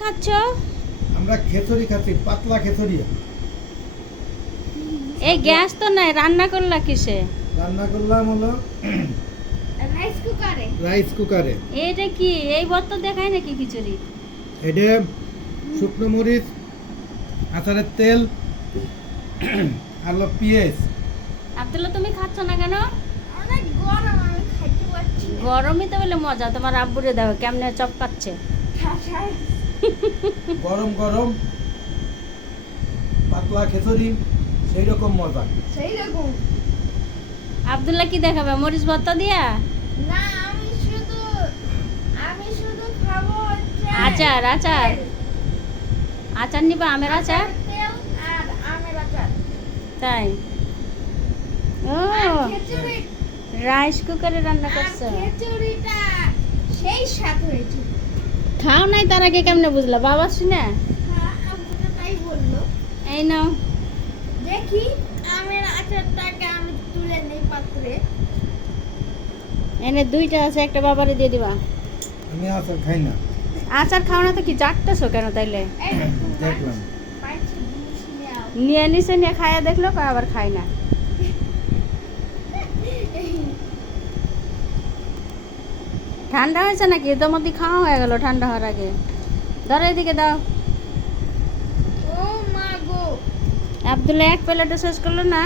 খাচ্ছ? আমরা খেচুড়ি খাচ্ছি পাতলা খেচুড়ি। এই গ্যাস তো নাই রান্না করলা কিসে? রান্না করলাম হলো রাইস কুকারে রাইস কুকারে এইটা কি? এই বর তো দেখায় নাকি খিচুড়ি? এটা শুকনো মরিচ আচারের তেল আর হলো পেঁয়াজ। আব্দুল্লাহ তুমি খাচ্ছ না কেন? অনেক গরম আমি খাইতে পারছি গরমই তো বলে মজা তোমার আব্বুরে দেখো কেমনে চপকাচ্ছে। ঠাসায় গরম গরম পাতলা খেচুড়ি সেই রকম মজা। সেই রকম। আব্দুল্লাহ কি দেখাবে? মরিচ ভর্তা দিয়া? না আমি শুধু আমি শুধু খাব আচার, আচার। আচার নিবা আমের আচার তেল আর আমের আচার। তাই? ও রাইস কুকারে রান্না করছ? খিচুড়িটা সেই স্বাদ হয়েছে। খাও নাই তার আগে কেমনে বুঝলা? বাবা শুনে? হ্যাঁ এই নাও। দেখি আমের আচারটাকে আমি তুলে নেই পাত্রে। এনে দুইটা আছে একটা বাবারে দিয়ে দিবা। আমি আচার খাই না। আচার খাও না তো কি চাটতেছো কেন তাইলে? দেখলাম। নেওয়া নিয়ে নিছে নিয়ে খাইয়া দেখল আবার খাই না। ঠান্ডা হয়েছে নাকি? এদের মধ্যে খাওয়া হয়ে গেল ঠান্ডা হওয়ার আগে। ধরো এদিকে দাও। আবদুল্লাহ এক প্লেটে শেষ করল না?